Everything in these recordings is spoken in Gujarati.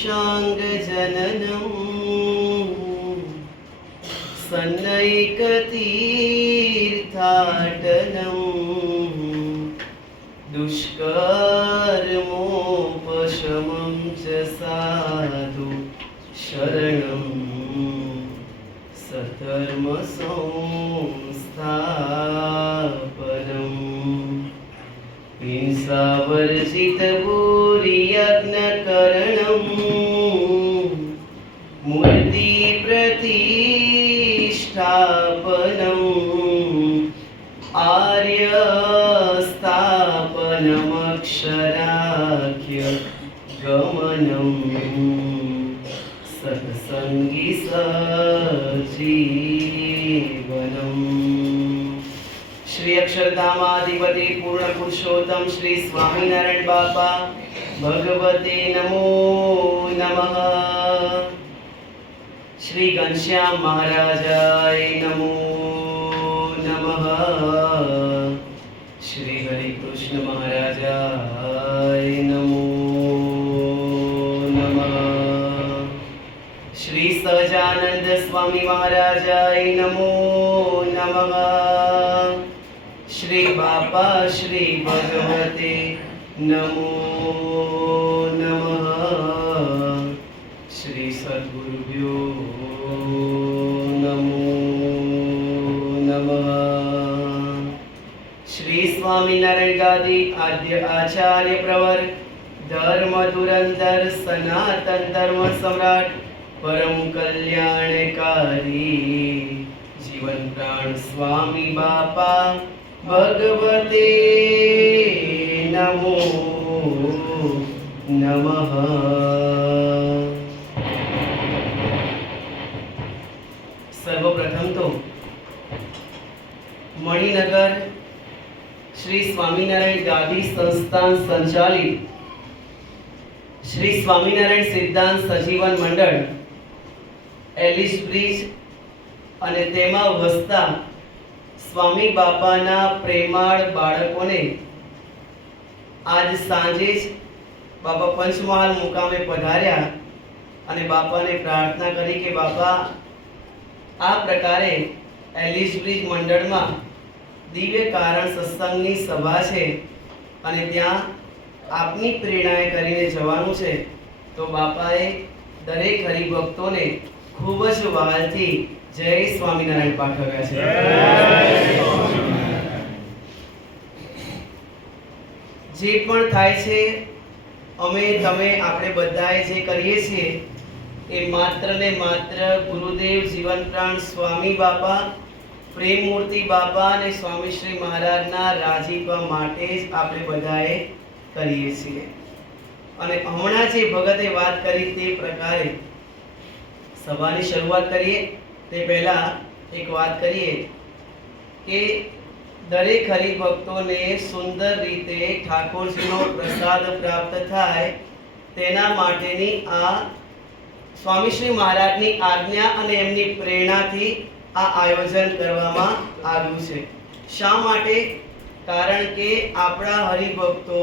शाङ्गजननं सन्नैकतीर्थाटनं दुष्कर्मोपशमं च साधु शरणं सधर्मसंस्थापनम् हिंसावर्जितभूरियज्ञकरणं मूर्तिप्रतिष्ठापनम् आर्यस्थापनमक्षराख्यगमनं सत्सङ्गी सजीवनम्। श्री अक्षरधामाधिपति पूर्ण पुरुषोत्तम श्री स्वामीनारायण बापा भगवते नमो नमः। श्री घनश्याम महाराजाय नमो नमः। श्री हरिकृष्ण महाराजाय नमो नमः। श्री सहजानंद स्वामी महाराजाय नमो नमः। श्री बापा श्री भगवते नमो नमः। श्री सद्गुरुभ्यो नमो नमः। श्री स्वामीनारायण गादी आद्य आचार्य प्रवर धर्म धुरंधर सनातन धर्म सम्राट परम कल्याणकारी जीवन प्राण स्वामी बापा भगवते नमो नमः। सर्वप्रथम तो मणिनगर श्री स्वामीनारायण गादी संस्थान संचालित श्री स्वामीनारायण सिद्धांत सजीवन मंडળ એલિસ બ્રિજ અને તેમાં વસતા સ્વામી બાપાના પ્રેમાળ બાળકોને આજ સાંજે જ બાપા પંચમહાલ મુકામે પધાર્યા અને બાપાને પ્રાર્થના કરી કે બાપા આ પ્રકારે એલિસ બ્રિજ મંડળમાં દિવ્ય કારણ સત્સંગની સભા છે અને ત્યાં આપની પ્રેરણાએ કરીને જવાનું છે તો બાપાએ દરેક હરિભક્તોને ખૂબ જ વહાલથી જય સ્વામિનારાયણ પાઠવ્યા છે। જે પણ થાય છે અમે તમે આપણે બધાએ જે કરીએ છીએ એ માત્ર ને માત્ર ગુરુદેવ જીવન પ્રાણ સ્વામી બાપા પ્રેમ મૂર્તિ બાપા અને સ્વામી શ્રી મહારાજના રાજીપા માટે જ આપણે બધાએ કરીએ છીએ। અને હમણાં જે ભગતે વાત કરી તે પ્રકારે સભાની શરૂઆત કરીએ તે પહેલા એક વાત કરીએ કે દરેક હરિભક્તોને સુંદર રીતે ઠાકોરજીનો પ્રસાદ પ્રાપ્ત થાય તેના માટેની આ સ્વામી શ્રી મહારાજની આજ્ઞા અને એમની પ્રેરણાથી આ આયોજન કરવામાં આવ્યું છે। શા માટે? કારણ કે આપણા હરિભક્તો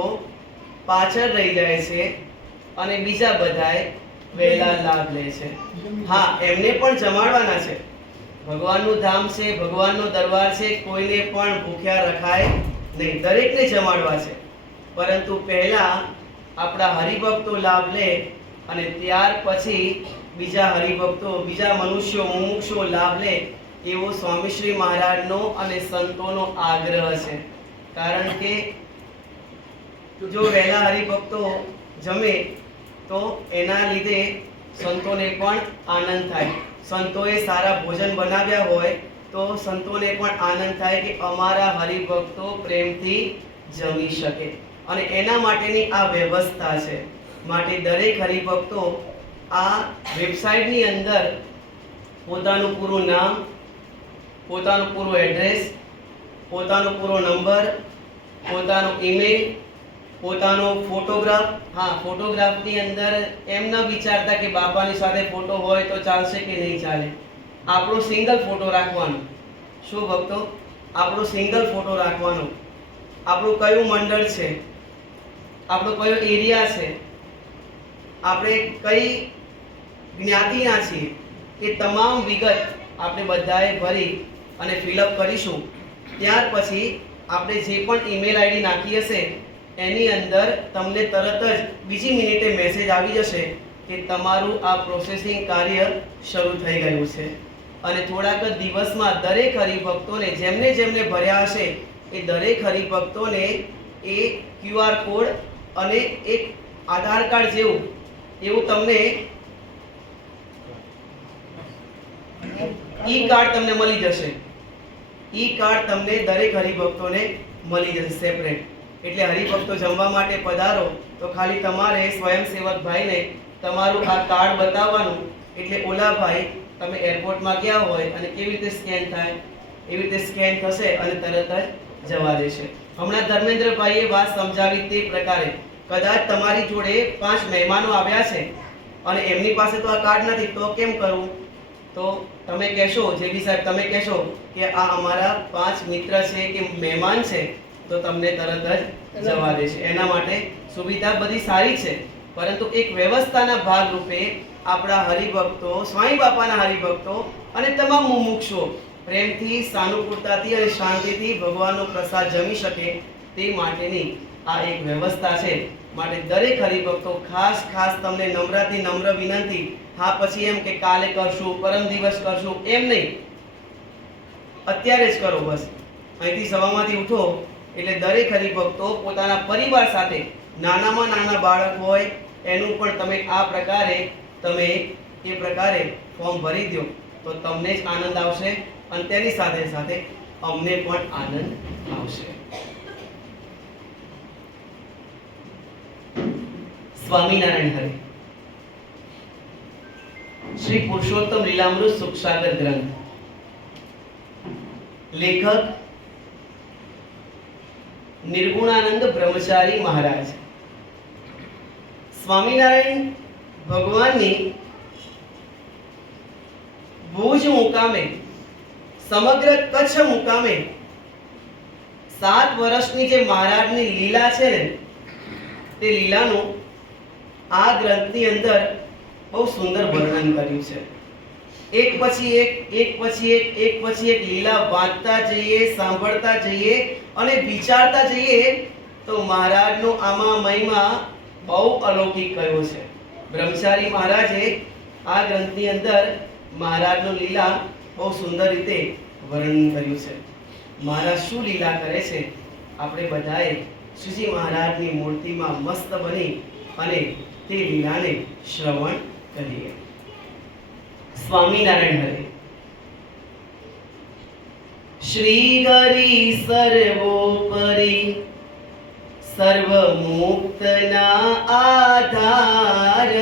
પાછળ રહી જાય છે અને બીજા બધાએ વહેલા લાભ લે છે। હા, એમને પણ જમાડવાના છે। ભગવાનનું ધામ છે, ભગવાનનો દરબાર છે, કોઈને પણ ભૂખ્યા રખાય નહીં, દરેકને જમાડવા છે। પરંતુ પહેલા આપણા હરિભક્તો લાભ લે અને ત્યાર પછી બીજા હરિભક્તો બીજા મનુષ્યો મુમુક્ષો લાભ લે એવો સ્વામી શ્રી મહારાજનો અને સંતોનો આગ્રહ છે। કારણ કે જો વહેલા હરિભક્તો જમે તો એના લીધે સંતોને પણ આનંદ થાય। સંતોએ સારા ભોજન બનાવ્યા હોય તો સંતોને પણ આનંદ થાય કે અમારા હરિભક્તો પ્રેમથી જમી શકે અને એના માટેની આ વ્યવસ્થા છે। માટે દરેક હરિભક્તો આ વેબસાઇટની અંદર પોતાનું પૂરું નામ, પોતાનું પૂરું એડ્રેસ, પોતાનો પૂરો નંબર, પોતાનો ઈમેલ, પોતાનો ફોટોગ્રાફ, હા ફોટોગ્રાફની અંદર એમ ન વિચારતા કે બાપાની સાથે ફોટો હોય તો ચાલશે કે નહીં ચાલે, આપણો સિંગલ ફોટો રાખવાનો। શું ભક્તો? આપણો સિંગલ ફોટો રાખવાનો। આપણું કયું મંડળ છે, આપણો કયો એરિયા છે, આપણે કઈ જ્ઞાતિના છીએ એ તમામ વિગત આપણે બધાએ ભરી અને ફિલઅપ કરીશું. ત્યાર પછી આપણે જે પણ ઈમેલ આઈડી નાખી હશે એની અંદર તમને તરત જ બીજી મિનિટે મેસેજ આવી જશે કે તમારું આ પ્રોસેસિંગ કાર્ય શરૂ થઈ ગયું છે. અને થોડાક જ દિવસમાં દરેક હરિભક્તોને જેમને જેમને ભર્યા હશે એ દરેક હરિભક્તોને એ QR કોડ અને એક આધાર કાર્ડ એવું તમને ઈ કાર્ડ તમને મળી જશે. ઈ કાર્ડ તમને દરેક હરિભક્તોને મળી જશે સેપરેટ. એટલે હરિભક્તો જમવા માટે પધારો તો ખાલી તમારે સ્વયંસેવક ભાઈને તમારું આ કાર્ડ બતાવવાનું, એટલે ઓલા ભાઈ તમે એરપોર્ટમાં ગયા હોય અને કેવી રીતે સ્કેન થાય એવી રીતે સ્કેન થશે અને તરત જ જવા દેશે. હમણાં ધર્મેન્દ્રભાઈએ વાત સમજાવી તે પ્રકારે કદાચ તમારી જોડે 5 મહેમાનો આવ્યા છે અને એમની પાસે તો આ કાર્ડ નથી, તો કેમ કરવું? તો તમે કહેશો, જેવી સાહેબ તમે કહેશો કે આ અમારા 5 મિત્ર છે કે મહેમાન છે, તો તમને તરત જ જવા દેશે. એના માટે સુવિધા બધી સારી છે, પરંતુ એક વ્યવસ્થાના ભાગ રૂપે આપણા હરિભક્તો, સ્વામી બાપાના હરિભક્તો અને તમામ મુમુક્ષુઓ પ્રેમથી, સાનુકૂળતાથી અને શાંતિથી ભગવાનનો પ્રસાદ જમી શકે તે માટેની આ એક વ્યવસ્થા છે. માટે દરેક હરિભક્તો ખાસ તમને નમ્રથી નમ્ર વિનંતી, હા પછી એમ કે કાલે કરશું, પરમ દિવસ કરશું એમ નહીં, અત્યારે જ કરો. બસ અહીંથી સવારમાંથી ઉઠો એટલે દરેક હરિભક્તો પોતાના પરિવાર સાથે, નાનામાં નાના બાળક હોય એનું પણ તમે આ પ્રકારે તમે એ પ્રકારે ફોર્મ ભરી દો તો તમને જ આનંદ આવશે અને તેની સાથે સાથે અમને પણ આનંદ આવશે. સ્વામિનારાયણ હરે. શ્રી પુરુષોત્તમ લીલામૃત સુખસાગર ગ્રંથ. લેખક નિર્ગુણાનંદ બ્રહ્મચારી મહારાજ. સ્વામિનારાયણ ભગવાનની ભુજ મુકામે, સમગ્ર કચ્છ મુકામે 7 વર્ષની જે મહારાજની લીલા છે ને, તે લીલાનું આ ગ્રંથની અંદર બહુ સુંદર વર્ણન કર્યું છે. એક પછી એક લીલા વાંચતા જઈએ, સાંભળતા જઈએ અને વિચારતા જઈએ તો મહારાજનો આમાં મહિમા બહુ અલૌકિક કયો છે. બ્રહ્મચારી મહારાજે આ ગ્રંથની અંદર મહારાજનો લીલા બહુ સુંદર રીતે વર્ણન કર્યું છે. મહારાજ શું લીલા કરે છે આપણે બધાએ શ્રીજી મહારાજની મૂર્તિમાં મસ્ત બની અને તે લીલાને શ્રવણ કરીએ. સ્વામિનારાયણ હરે. શ્રી હરિ સર્વોપરી સર્વમુક્તના આધાર,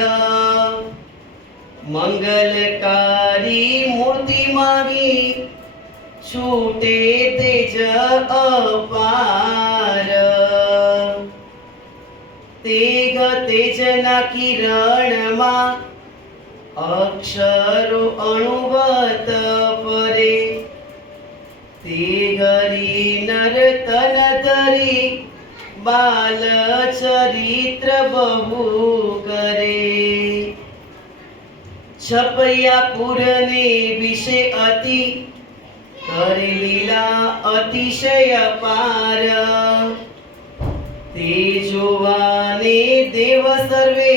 મંગલકારી મૂર્તિ માગી છૂટે તેજ અપાર, તેગ તેજના કિરણમાં અક્ષરો અણુવત પરે, તેગ હરી નર તન ધરી બાલ ચરિત્ર બહુ કરે, છપૈયા પુરને વિશે અતિ કરે લીલા અતિશય પાર, તે જોવાને દેવ સર્વે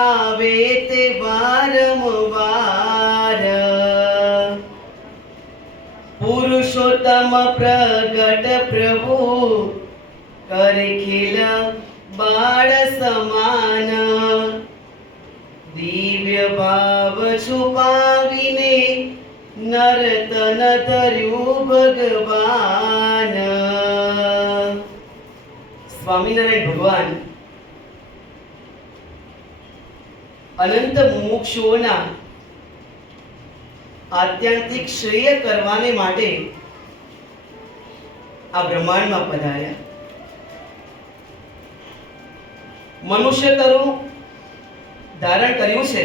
આવે તે વારંવાર, પુરુષોત્તમ પ્રગટ પ્રભુ કરે ખેલ બાળ સમાન, દિવ્ય ભાવ છુપાવીને નર્તન ધર્યું ભગવાન. સ્વામિનારાયણ ભગવાન અનંત મુમુક્ષુઓના આત્યંતિક શ્રેય કરવાને માટે આ બ્રહ્માંડમાં પધાર્યા. મનુષ્ય તરુ ધારણ કર્યું છે.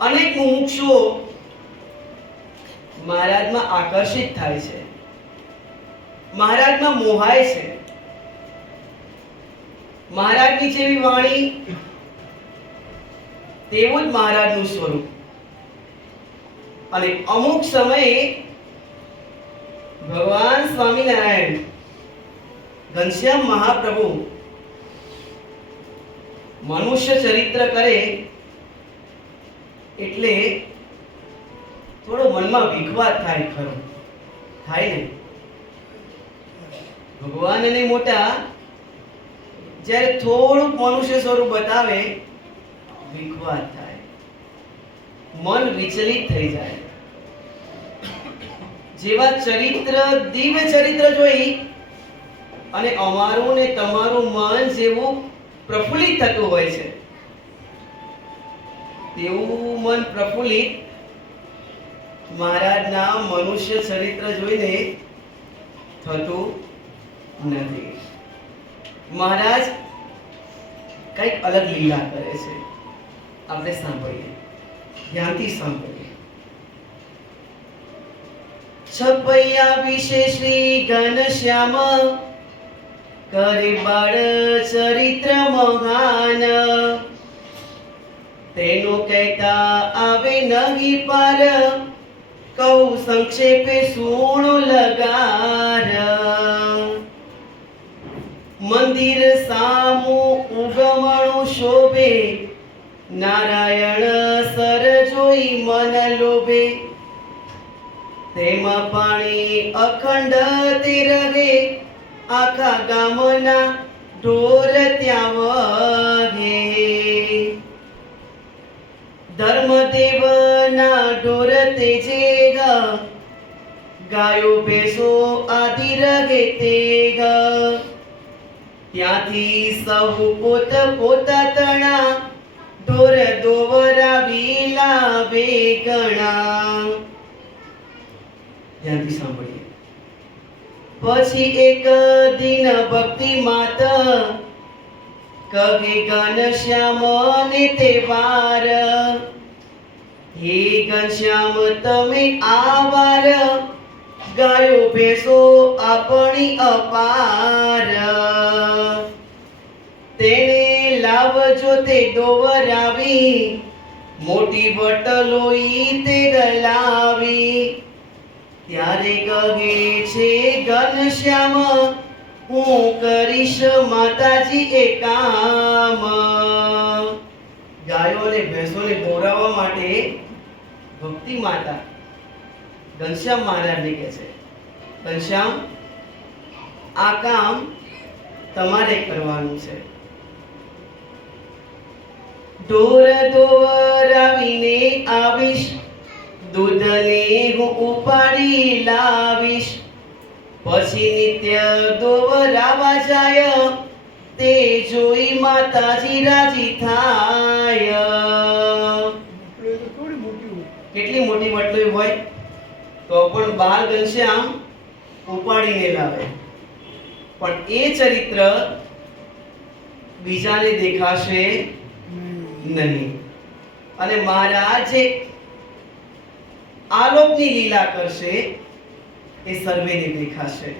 અનેક મુમુક્ષુઓ મહારાજમાં આકર્ષિત થાય છે, મહારાજમાં મોહાય છે. મહારાજની જેવી વાણી, તેવું જ મહારાજનું સ્વરૂપ. અને અમુક સમયે ભગવાન સ્વામિનારાયણ, ઘનશ્યામ મહાપ્રભુ મનુષ્ય ચરિત્ર કરે એટલે થોડો મનમાં વિખવાદ થાય ખરો, થાય ને? ભગવાન અને મોટા જ્યારે થોડું મનુષ્ય સ્વરૂપ બતાવે, વિખવાદ થાય, મન વિચલિત થઈ જાય. જેવા ચરિત્ર, દિવ્ય ચરિત્ર જોઈ અને અમારું ને તમારું મન જેવું પ્રફુલ્લિત થતું હોય છે, તેવું મન પ્રફુલ્લિત મહારાજના મનુષ્ય ચરિત્ર જોઈને થતું નથી. મહારાજ કઈક અલગ લીલા કરે છે, આપણે સાંભળીએ, ધ્યાનથી સાંભળીએ. છપૈયા વિશે શ્રી ઘનશ્યામ કરે બાળ ચરિત્ર મહાન, તેનું કહેતા આવે નહીં પાર, કહું સંક્ષેપે સુણો લગાર. મંદિર સામું ઉગમણું શોભે, નારાયણ સર જોઈ મન લોભે, તેમાં પાણી અખંડ તે રહે, આખા ગામના ઢોર ત્યાં વહે. ધર્મદેવના ઢોર તેજે, ગાયો ભેંસો આદિ રહે તે. ત્યાંથી સૌ પોત પોતા તણા, ઢોર દોવરાવી લાવે ગણા. ધ્યાનથી સાંભળીએ. પછી એક દિન ભક્તિ માત કહે ઘનશ્યામ ને તે વાર, હે ઘનશ્યામ તમે આ વાર, ગાયો ભેંસો આપણી અપાર. તેને લાવજો તે દોવરાવી, મોટી વટલોઈ તે ગલાવી. ત્યારે કહે છે ઘનશ્યામ, હું કરીશ માતાજી એ કામ. ગાયો અને ભેંસોને બોરાવવા માટે ભક્તિ માતા ઘનશ્યામ મહારાજને કહે છે, ઘનશ્યામ આ કામ તમારે કરવાનું છે. ઢોર દોવરાવીને આવીશ, દૂધને હું ઉપાડી લાવીશ. પછી નિત્ય દોવરાવા જાય, તે જોઈ માતાજી રાજી થાય. કેટલી મોટી વટલી હોય તો પણ બાલ ઘનશ્યામ ઉપાડીને લાવે. પણ એ ચરિત્ર બીજાને દેખાશે નહીં. અને મહારાજે આલોકની લીલા કરશે, એ સર્વેને દેખાશે.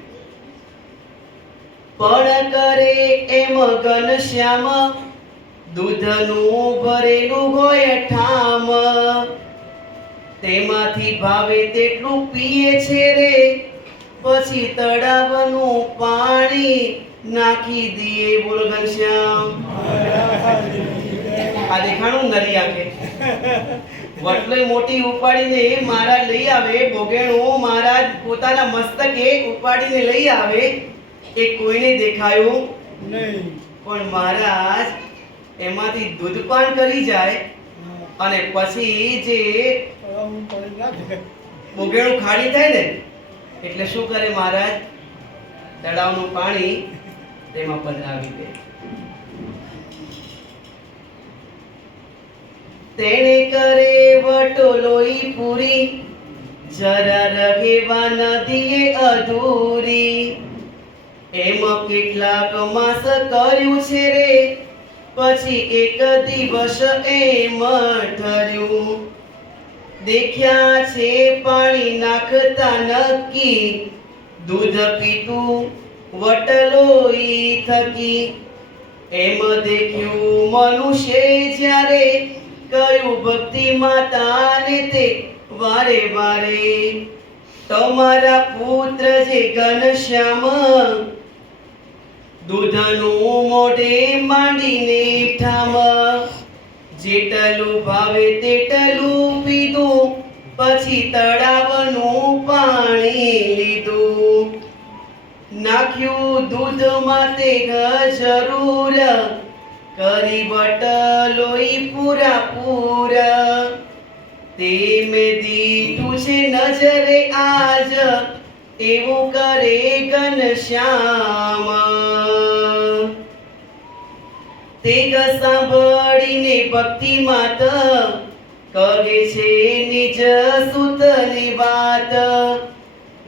પણ કરે એમ ઘનશ્યામ, દૂધનું ભરેલું હોય ઠામ, તેમાંથી ભાવે તેટલું પીએ છે રે, પછી તળાવનું પાણી નાખી દીએ. બોલો ઘનશ્યામ. આ દેખાણું નરી આંખે. વટલોય મોટી ઉપાડીને મહારાજ લઈ આવે, બોગેણું મહારાજ પોતાના મસ્તકે ઉપાડીને લઈ આવે, એ કોઈને દેખાયું નહીં. પણ મહારાજ એમાંથી દૂધપાન કરી જાય અને પછી જે બોગેણું ખાલી થાય ને, એટલે શું કરે મહારાજ? તળાવનું પાણી તેમાં પધરાવી દે. તેણે કરે વટોલોઈ પૂરી, જરા રહેવા નદીએ અધૂરી. એમ કેટલાક માસ કર્યું છે રે, પછી એક દિવસ એમ ઠર્યું. દેખ્યા છે પાણી નાખતા નક્કી, દૂધ પીતું વટલોઈ થકી. એમ દેખ્યું મનુષ્ય જ્યારે કયું ભક્તિ માતાને તે વારે વારે તમારા પુત્ર જે ઘનશ્યામ દૂધનું મોઢે માંડીને ઠામ જેટલું ભાવે તેટલું પીધું પછી તળાવનું પાણી લીધું નાખ્યું દૂધમાં તે જરૂર કરી બટલોઈ પૂરા પૂરા તે મેં દીધું છે નજરે આજ એવું કરે ઘનશ્યામ તે સાંભળીને ભક્તિ માત કહે છે નિજ સુતની વાત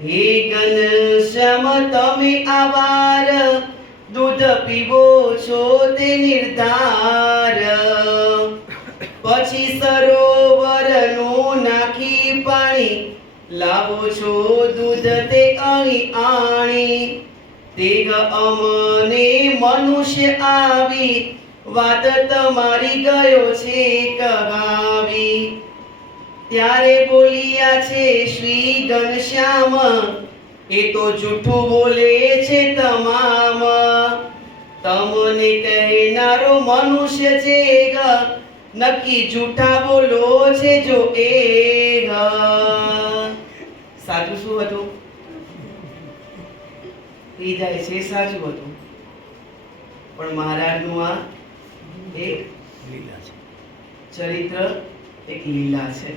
હે ઘનશ્યામ તમે આવાર દૂધ પીવો છો તે નિર્ધાર પછી સરોવરનું નાખી પાણી લાવો છો દૂધ તે અહીં આણી તે અમને મનુષ્ય આવી વાત તમારી ગયો છે કહાવી ત્યારે બોલ્યા છે શ્રી ઘનશ્યામ એ તો જૂઠું બોલે છે તમામ તમને કહેનારો મનુષ્ય છે નક્કી જૂઠા બોલો છે જો એ સાચું શું હતું એ જાય છે સાચું હતું પણ મહારાજનું આ એક લીલા છે ચરિત્ર એક લીલા છે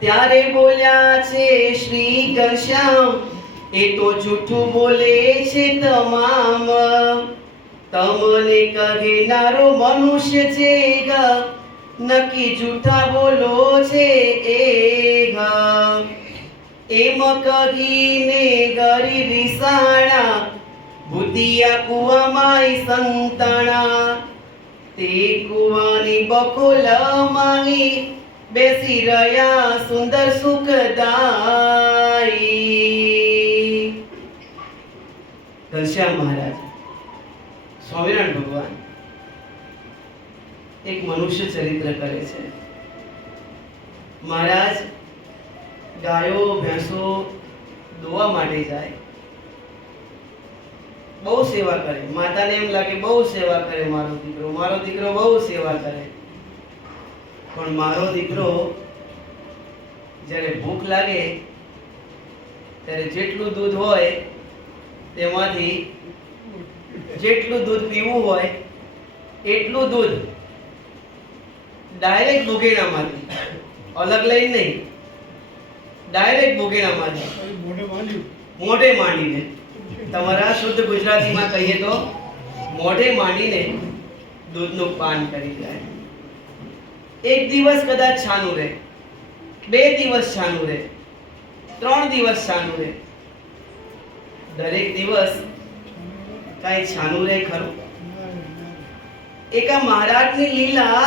ત્યારે બોલ્યા છે શ્રી ઘનશ્યામ એ તો જૂઠું બોલે છે તમામ તમને કહેનારો મનુષ્ય છે નક્કી જૂઠા બોલો છે એ એમ કહીને ગરી વિસાણા બુદ્ધિયા કુવામાં સંતાણા તે કુવાની બકોલ માંગી બેસી રહ્યા સુંદર સુખદાયી ઘનશ્યામ મહારાજ સ્વામિનારાયણ ભગવાન એક મનુષ્ય ચરિત્ર કરે છે મહારાજ ગાયો ભેંસો દોવા માટે જાય બહુ સેવા કરે માતાને એમ લાગે બહુ સેવા કરે મારો દીકરો બહુ સેવા કરે પણ મારો દીકરો જ્યારે ભૂખ લાગે ત્યારે જેટલું દૂધ હોય તેમાંથી જેટલું દૂધ પીવું હોય એટલું દૂધ ડાયરેક્ટ બોગેણામાંથી અલગ લઈને નહીં ડાયરેક્ટ બોગેણામાંથી મોઢે માંડીને તમારા શુદ્ધ ગુજરાતીમાં કહીએ તો મોઢે માંડીને દૂધનું પાન કરી જાય એક દિવસ કદાચ છાનું રહે 2 દિવસ છાનું રહે 3 દિવસ છાનું રહે દરેક દિવસ કાંઈ છાનું રહે ખરું એક આ મહારાજની લીલા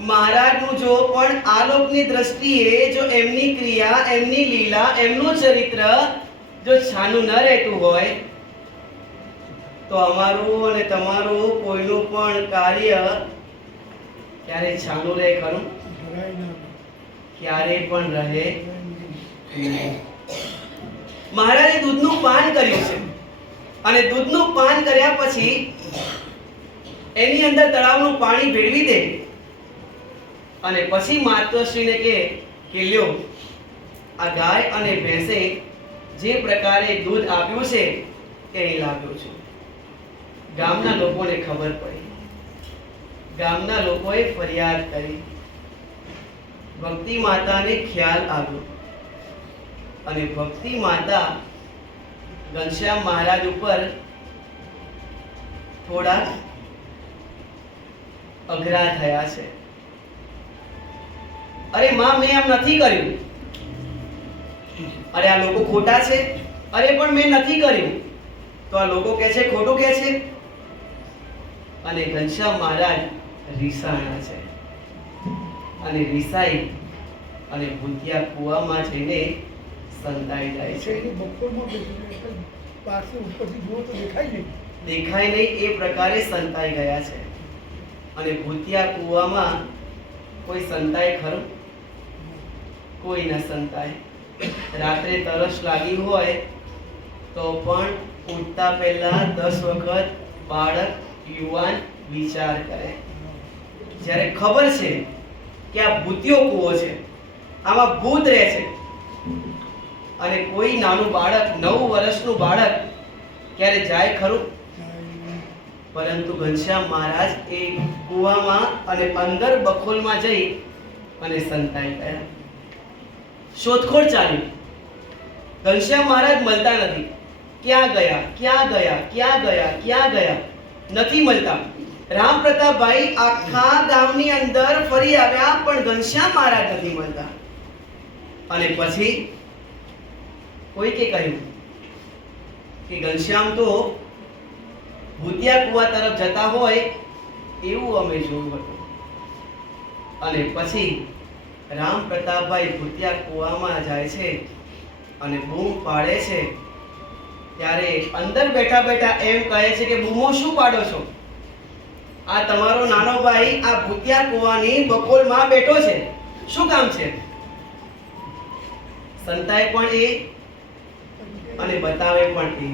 મહારાજનું જો પણ આલોકની દ્રષ્ટિએ જો એમની ક્રિયા એમની લીલા એમનું ચરિત્ર જો છાનું ન રહેતું હોય તો અમારું અને તમારું કોઈનું પણ કાર્ય ક્યારે છાનું રહે ખરું ક્યારે પણ રહે મહારાજે દૂધનું પાન કર્યું છે અને દૂધનું પાન કર્યા પછી એની અંદર તળાવનું પાણી ભેળવી દે અને પછી માતૃશ્રીને કે લ્યો આ ગાય અને ભેંસે જે પ્રકારે દૂધ આપ્યું છે એ અહીં લાવ્યો છું ગામના લોકોને ખબર પડી ગામના લોકોએ ફરિયાદ કરી ભક્તિ માતાને ખ્યાલ આવ્યો અને ભક્તિ માતા ઘનશ્યામ મહારાજ ઉપર થોડા અઘરા થયા છે અરે માં મેં આમ નથી કર્યું અરે આ લોકો ખોટા છે અરે પણ મેં નથી કર્યું તો આ લોકો કહે છે ખોટું કહે છે અને ઘનશ્યામ મહારાજ રીસાણા છે અને રીસાઈ અને ભૂતિયા કુવામાં જઈને સંતાઈ જાય છે પાસે ઉપરથી જુઓ તો દેખાય નહીં. દેખાય નહીં એ પ્રકારે સંતાઈ ગયા છે. અને ભૂતિયા કૂવામાં કોઈ સંતાય ખરું? કોઈ ન સંતાય. રાત્રે તરસ લાગી હોય તો પણ ઉઠતા પહેલા 10 વખત બાળક યુવાન વિચાર કરે. જ્યારે ખબર છે કે આ ભૂતિયો કૂવો છે, આમાં ભૂત રહે છે, અને કોઈ નાનું બાળક 9 વર્ષનું બાળક ક્યારે જાય ખરું? પરંતુ ઘનશ્યામ મહારાજ એ કૂવામાં અને અંદર બખોલમાં જઈ અને સંતાઈ ગયા. શોધખોળ ચાલી. ઘનશ્યામ મહારાજ મળતા નથી. ક્યાં ગયા, ક્યાં ગયા, ક્યાં ગયા, ક્યાં ગયા? નથી મળતા. રામ પ્રતાપભાઈ આખા ગામની અંદર ફરી આવ્યા પણ ઘનશ્યામ મહારાજ નથી મળતા. અને પછી કોઈકે કહ્યું કે ઘનશ્યામ તો ભૂતિયા કૂવા તરફ જતા હોય એવું અમે જોયું હતું. અને પછી રામ પ્રતાપભાઈ ભૂતિયા કૂવામાં જાય છે અને બૂમ પાડે છે. ત્યારે અંદર બેઠા બેઠા એમ કહે છે કે બૂમો શું પાડો છો? આ તમારો નાનો ભાઈ આ ભૂતિયા કૂવાની બકોલમાં બેઠો છે, શું કામ છે? સંતાય પણ એ અને બતાવે પણ એ.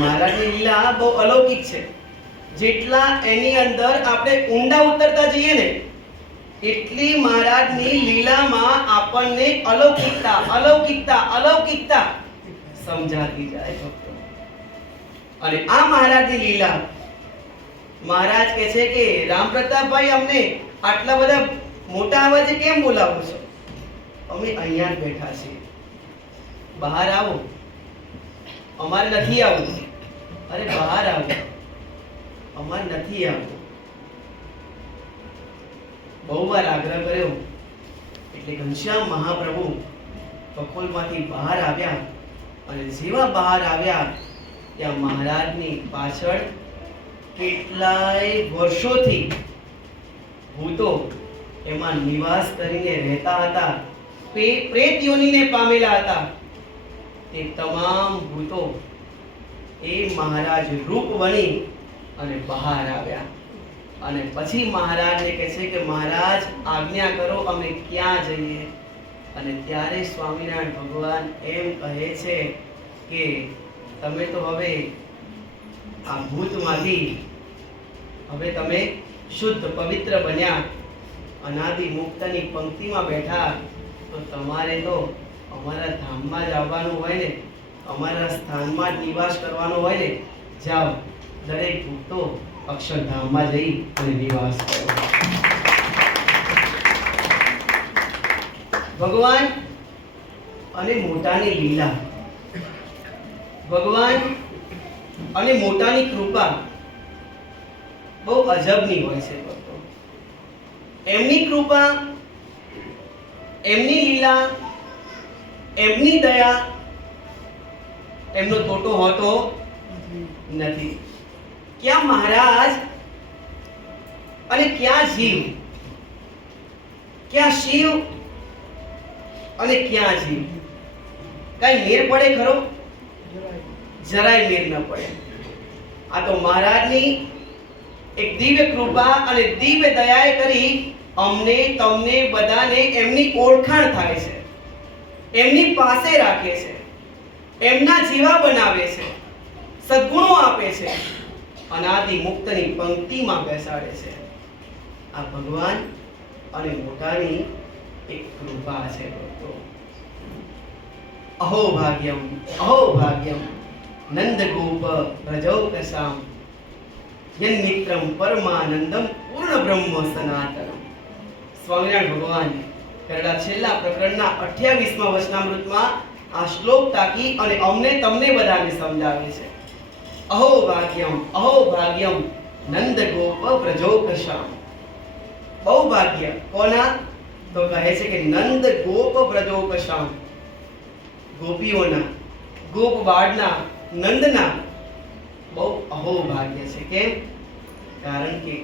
મહારાજની લીલા બહુ અલૌકિક છે. જેટલા એની અંદર આપણે ઊંડા ઉતરતા જઈએ ને એટલી મહારાજની લીલામાં આપણને અલૌકિકતા અલૌકિકતા અલૌકિકતા સમજાતી જાય ભક્તો. અને આ મહારાજની લીલા મહારાજ કહે છે કે રામ પ્રતાપભાઈ અમને આટલા બધા મોટા અવાજે કેમ બોલાવો છો? અમે અહીંયા જ બેઠા છીએ, બહાર આવો. અમારે નથી આવવું. અરે બહાર આવો, અમારે નથી આવવું. બહુ વાર આગ્રહ કર્યો એટલે ઘનશ્યામ મહાપ્રભુ બકોલમાંથી બહાર આવ્યા. અને જેવા બહાર આવ્યા ત્યાં મહારાજની પાછળ કેટલાય વર્ષોથી ભૂતો એમાં નિવાસ કરીને રહેતા હતા, પ્રેત યોનિને પામેલા હતા. તે તમામ ભૂતો એ મહારાજ રૂપ બની અને બહાર આવ્યા. અને પછી મહારાજને કહે છે કે મહારાજ આજ્ઞા કરો, અમે ક્યાં જઈએ? અને ત્યારે સ્વામિનારાયણ ભગવાન એમ કહે છે કે તમે તો હવે આ ભૂતમાંથી હવે તમે શુદ્ધ પવિત્ર બન્યા, અનાદિ મુક્તની પંક્તિમાં બેઠા, તો તમારે તો અમારા ધામમાં જ આવવાનું હોય ને, અમારા સ્થાનમાં જ નિવાસ કરવાનો હોય ને. જાઓ, દરેક ભૂતો અક્ષરધામમાં જઈ અને નિવાસ કરો. ભગવાન અને મોટાની લીલા, ભગવાન અને મોટાની કૃપા બહુ અજબની હોય છે ભક્તો. એમની કૃપા, એમની લીલા, એમની દયા, એમનો તોટો હોતો નથી. ક્યાં મહારાજ અને ક્યાં જીવ, ક્યાં શિવ અને ક્યાં જીવ? કઈ મેર પડે ખરો? જરાય મેર ન પડે. આ તો મહારાજની એક દિવ્ય કૃપા અને દિવ્ય દયાએ કરી અમને તમને બધાને એમની ઓળખાણ થાય છે, એમની પાસે રાખે છે, એમના જેવા બનાવે છે, સદ્ગુણો આપે છે, અનાદિ મુક્તની પંક્તિમાં બેસાડે છે. આ ભગવાન અને મોટાની એક કૃપા છે ભક્તો. અહો ભાગ્યમ, અહો ભાગ્યમ, નંદ ગોપ પ્રજૌકસામ યન્મિત્રમ પરમાનંદમ પૂર્ણ બ્રહ્મ સનાતનમ. સ્વામિનારાયણ ભગવાન કરડા છેલ્લા પ્રકરણના 28મા વચનામૃતમાં આ શ્લોક તાકી અને અમને તમને બધાને સમજાવે છે. અહો ભાગ્યમ નંદ ગોપ વ્રજોકશામ. બહુ ભાગ્ય કોના? તો કહે છે કે નંદ ગોપ વ્રજોકશામ, ગોપીઓના, ગોપ બાળના, નંદના બહુ અહો ભાગ્ય છે. કેમ? કારણ કે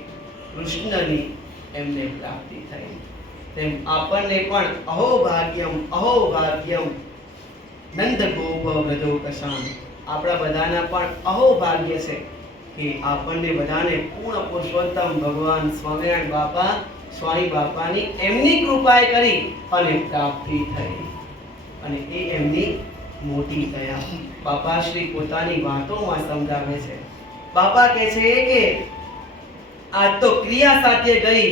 કૃષ્ણની એમને પ્રાપ્તિ થઈ. તેમ આપણને પણ અહો ભાગ્યમ નંદ ગોપ વ્રજોકશામ. આપણા બધાના પણ અહોભાગ્ય છે કે આપણને બધાને પૂર્ણ પુરુષોત્તમ ભગવાન સ્વામી બાપાની એમની કૃપાએ કરી અને પ્રાપ્તિ થઈ, અને એ એમની મોટી દયા. બાપા શ્રી પોતાની વાતોમાં સમજાવે છે. બાપા કહે છે કે આ તો ક્રિયા સાધ્ય ગઈ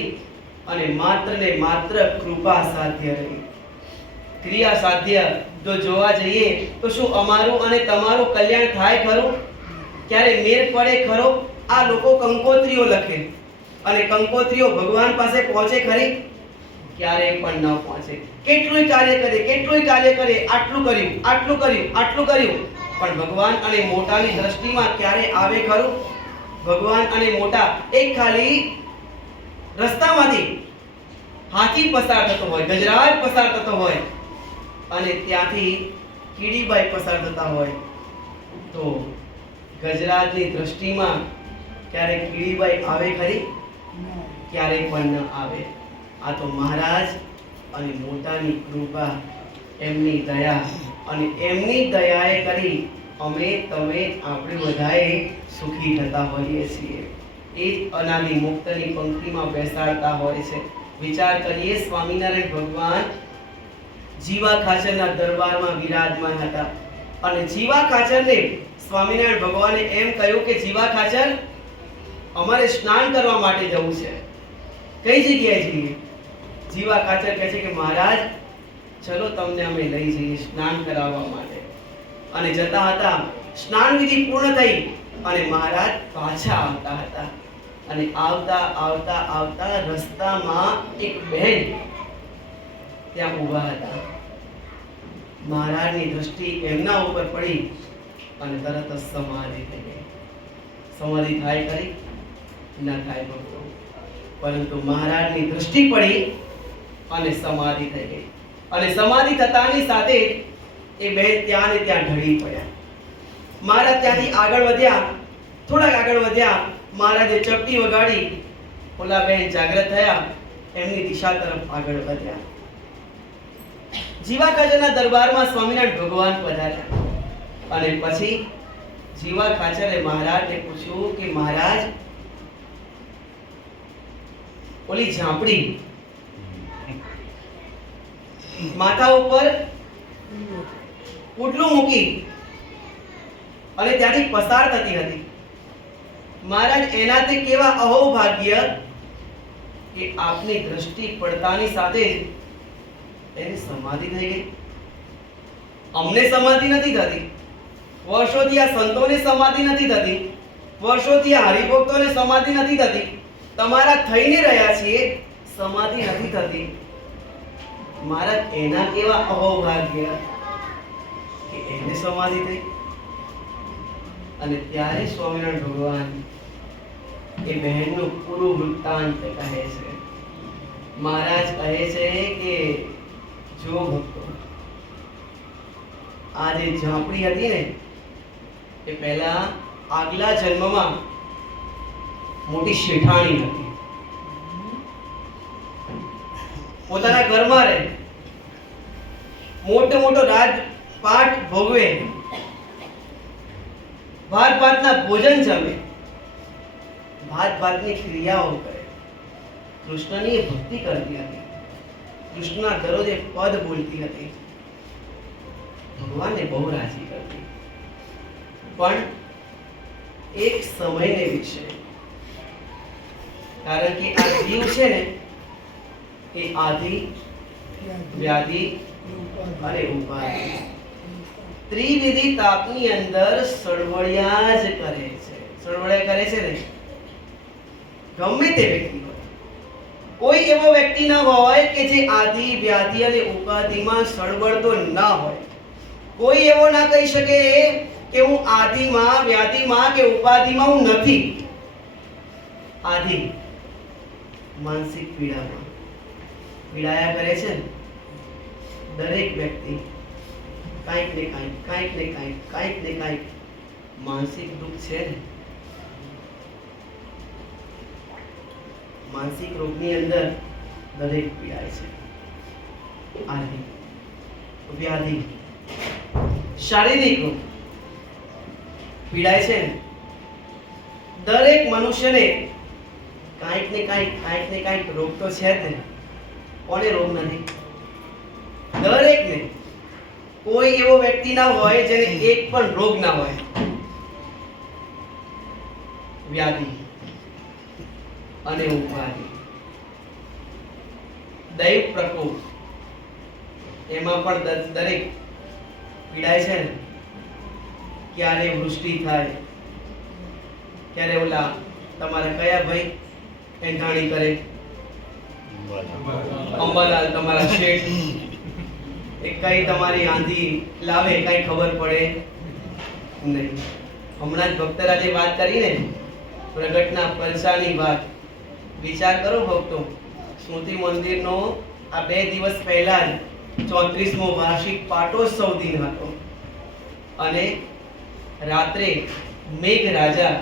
અને માત્ર ને માત્ર કૃપા સાધ્ય રહી. ક્રિયા સાધ્ય જો જોવા જઈએ તો શું અમારું અને તમારું કલ્યાણ થાય ખરું? ક્યારે મેર પડે ખરો? આ લોકો કંકોત્રીઓ લખે અને કંકોત્રીઓ ભગવાન પાસે પહોંચે ખરી? ક્યારે પણ ન પહોંચે. કેટલુંય કાર્ય કરે, આટલું કર્યું, પણ ભગવાન અને મોટાની દ્રષ્ટિમાં ક્યારે આવે ખરું? ભગવાન અને મોટા એક ખાલી રસ્તામાંથી હાથી પસાર થતો હોય, ગજરાજ પસાર થતો હોય અને ત્યાંથી કીડીબાઈ પસાર થતા હોય તો ગજરાજની દ્રષ્ટિમાં ક્યારે કીડીબાઈ આવે ખરી? ક્યારે પણ ન આવે. આ તો મહારાજ અને મોટાની કૃપા, એમની દયા, અને એમની દયાએ કરી અમે તમે આપણે બધાએ સુખી થતા હોઈએ છીએ. એ જ અનાદિ મુક્તની પંક્તિમાં બેસાડતા હોય છે. વિચાર કરીએ, સ્વામિનારાયણ ભગવાન જીવા ખાચરના દરબારમાં વિરાજમાન હતા અને જીવા ખાચરને સ્વામિનારાયણ ભગવાને એમ કહ્યું કે જીવા ખાચર, અમારે સ્નાન કરવા માટે જવું છે. કઈ જગ્યાએ જઈએ? જીવા ખાચર કહે છે કે મહારાજ ચલો તમને અમે લઈ જઈએ સ્નાન કરાવવા માટે. અને જતા હતા, સ્નાન વિધિ પૂર્ણ થઈ અને મહારાજ પાછા આવતા હતા અને આવતા રસ્તામાં એક બહેન ત્યાં ઊભા હતા. મહારાજની દ્રષ્ટિ એમના ઉપર પડી અને તરત જ સમાધિ થઈ ગઈ. સમાધિ થાય ખરી? ના થાય ભક્તો. પરંતુ મહારાજની દ્રષ્ટિ પડી અને સમાધિ થઈ ગઈ. અને સમાધિ થતાની સાથે એ બેન ત્યાં ને ત્યાં ઢળી પડ્યા. મહારાજ ત્યાંથી આગળ વધ્યા, થોડાક આગળ વધ્યા, મહારાજે ચપટી વગાડી, ઓલા બેન જાગૃત થયા, એમની દિશા તરફ આગળ વધ્યા. જીવા ખાચરના દરબારમાં સ્વામિનારાયણ ભગવાન પધાર્યા અને પછી જીવા ખાચરે મહારાજને પૂછ્યું કે મહારાજ, ઓલી ઝાંપડી માથા ઉપર પુડલું મૂકી અને ત્યાંથી પસાર થતી હતી. મહારાજ, એનાથી કેવા અહોભાગ્ય કે આપની દ્રષ્ટિ પડતાની સાથે જ એની સમાધિ થઈ ગઈ. અમને સમાધિ નથી થતી, વર્ષોથી આ સંતોને સમાધિ નથી થતી, વર્ષોથી આ હરિભક્તોને સમાધિ નથી થતી, તમારા થઈને રહ્યા છીએ, સમાધિ નથી થતી. મહારાજ, એના કેવા અહોભાગ્ય કે એને સમાધિ થઈ. અને ત્યારે સ્વામિનારાયણ ભગવાન એ બહેનનું પૂરું વૃત્તાંત કહે છે. મહારાજ કહે છે કે જો ભક્તો, આ જે ઝાંપડી હતી ને એ પહેલા આગલા જન્મમાં મોટી શેઠાણી હતી. પોતાના ઘરમાં રહે, મોટો રાજપાટ ભોગવે, ભાતના ભોજન જમે, ભાતની ક્રિયાઓ કરે, કૃષ્ણની ભક્તિ કરતી હતી, કૃષ્ણના દરરોજે પદ બોલતી હતી, ભગવાનને બહુ રાજી કરતી. પણ એક સમયને વિશે, કારણ કે આ જીવ છે ને એ આદિ, વ્યાધિ અને ઉપાધિ ત્રિવિધિ તાપની અંદર સળવળિયા જ કરે છે. સળવળિયા કરે છે ને ગમે તે વ્યક્તિ હોય. કોઈ એવો વ્યક્તિ ન હોય કે જે આદિ, વ્યાધિ અને ઉપાધિમાં સળવળતો ન હોય. કોઈ એવો ના કહી શકે કે હું આદિમાં, વ્યાધિમાં કે ઉપાધિમાં હું નથી. આદિ માનસિક પીડામાં પીડાયા કરે છે ને દરેક વ્યક્તિ. કાંઈક ને કાંઈક માનસિક દુઃખ છે ને. માનસિક રોગની અંદર દરેક પીડાય છે. આદિ, વ્યાધિ, શારીરિક રોગ, પીડાય છે ને, દરેક મનુષ્યને કાંઈક ને કાંઈક રોગ તો છે જ ને. કોને રોગ નથી? દરેકને. કોઈ એવો વ્યક્તિ ના હોય જેને એક પણ રોગ ના હોય. વ્યાધિ અને ઉપાધિ, દૈવ પ્રકોપ, એમાં પણ દરેક પીડાય છે ને. ક્યારે વૃષ્ટિ થાય, ક્યારે ઓલા તમારા કયા ભાઈ એંધાણી કરે, અંબાલાલ તમારા શેઠ એ કઈ તમારી આંધી લાવે કઈ ખબર પડે નહીં. હમણાં જ ભક્તરાજે વાત કરી ને પ્રગટના પરસાની વાત. વિચાર કરો ભક્તો, સ્મૃતિ મંદિરનો આ 2 દિવસ પહેલા જ 34મો વાર્ષિક પાટોત્સવ દિન હતો અને રાત્રે મેઘરાજા